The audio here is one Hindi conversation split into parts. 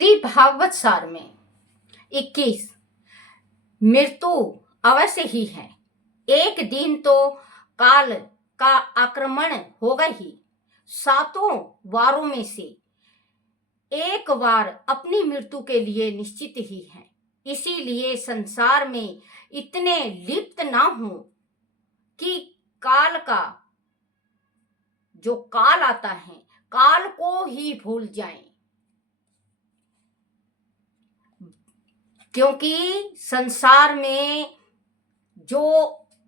श्री भागवत सार में 21 मृत्यु अवश्य ही है। एक दिन तो काल का आक्रमण होगा ही। सातों वारों में से एक वार अपनी मृत्यु के लिए निश्चित ही है। इसीलिए संसार में इतने लिप्त ना हो कि काल का जो काल आता है काल को ही भूल जाएं। क्योंकि संसार में जो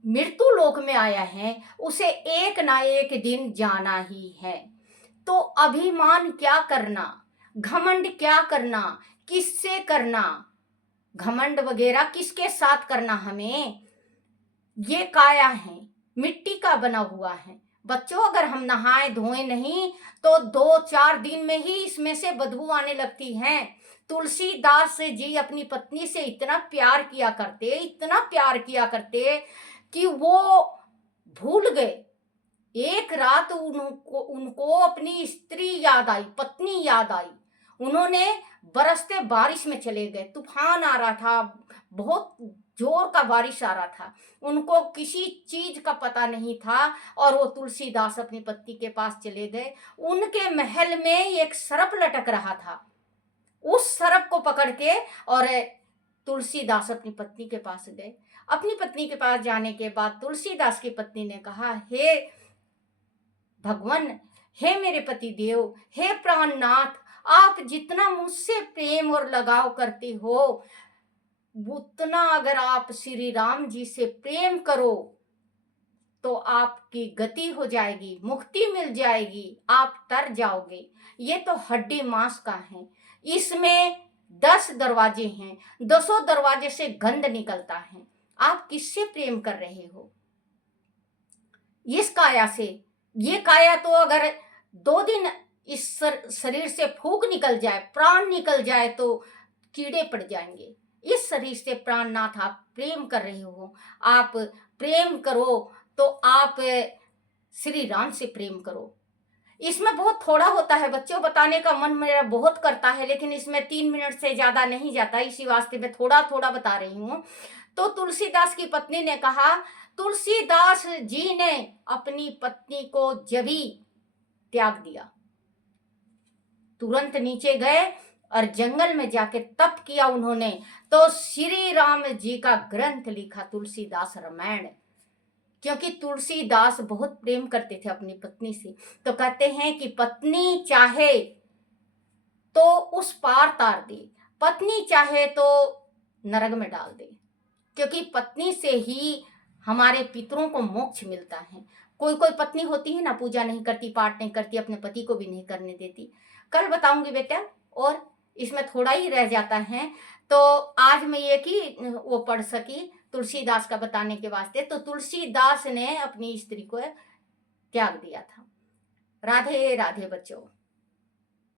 मृत्यु लोक में आया है उसे एक ना एक दिन जाना ही है। तो अभिमान क्या करना, घमंड क्या करना, किससे करना, घमंड वगैरह किसके साथ करना। हमें ये काया है, मिट्टी का बना हुआ है। बच्चों, अगर हम नहाए धोए नहीं तो 2-4 दिन में ही इसमें से बदबू आने लगती है। तुलसीदास जी अपनी पत्नी से इतना प्यार किया करते, इतना प्यार किया करते कि वो भूल गए। एक रात उनको अपनी स्त्री याद आई, पत्नी याद आई। उन्होंने बरसते बारिश में चले गए। तूफान आ रहा था, बहुत जोर का बारिश आ रहा था। उनको किसी चीज का पता नहीं था और वो तुलसीदास अपनी पत्नी के पास चले गए। उनके महल में एक सर्प लटक रहा था। उस सर्प को पकड़ के और तुलसीदास अपनी पत्नी के पास गए। अपनी पत्नी के पास जाने के बाद तुलसीदास की पत्नी ने कहा, हे भगवान, हे मेरे पति देव, हे प्राणनाथ, आप जितना मुझसे प्रेम और लगाव करते हो उतना अगर आप श्री राम जी से प्रेम करो तो आपकी गति हो जाएगी, मुक्ति मिल जाएगी, आप तर जाओगे। ये तो हड्डी मांस का है। इसमें 10 दरवाजे हैं, 10 दरवाजे से गंध निकलता है। आप किससे प्रेम कर रहे हो? इस काया से। ये काया तो अगर 2 दिन इस शरीर से फूंक निकल जाए, प्राण निकल जाए तो कीड़े पड़ जाएंगे। इस शरीर से प्राणनाथ आप प्रेम कर रहे हो, आप प्रेम करो तो आप श्री राम से प्रेम करो। इसमें बहुत थोड़ा होता है बच्चों, बताने का मन मेरा बहुत करता है, लेकिन इसमें 3 मिनट से ज्यादा नहीं जाता, इसी वास्ते मैं थोड़ा थोड़ा बता रही हूँ। तो तुलसीदास की पत्नी ने कहा, तुलसीदास जी ने अपनी पत्नी को जभी त्याग दिया, तुरंत नीचे गए और जंगल में जाके तप किया उन्होंने। तो श्री राम जी का ग्रंथ लिखा, तुलसीदास रामायण। क्योंकि तुलसीदास बहुत प्रेम करते थे अपनी पत्नी से। तो कहते हैं कि पत्नी चाहे तो उस पार तार दे, पत्नी चाहे तो नरक में डाल दे। क्योंकि पत्नी से ही हमारे पितरों को मोक्ष मिलता है। कोई कोई पत्नी होती है ना, पूजा नहीं करती, पाठ नहीं करती, अपने पति को भी नहीं करने देती। कल बताऊंगी बेटा, और इसमें थोड़ा ही रह जाता है तो आज मैं ये कि वो पढ़ सकी तुलसीदास का बताने के वास्ते। तो तुलसीदास ने अपनी स्त्री को त्याग दिया था। राधे राधे बच्चों।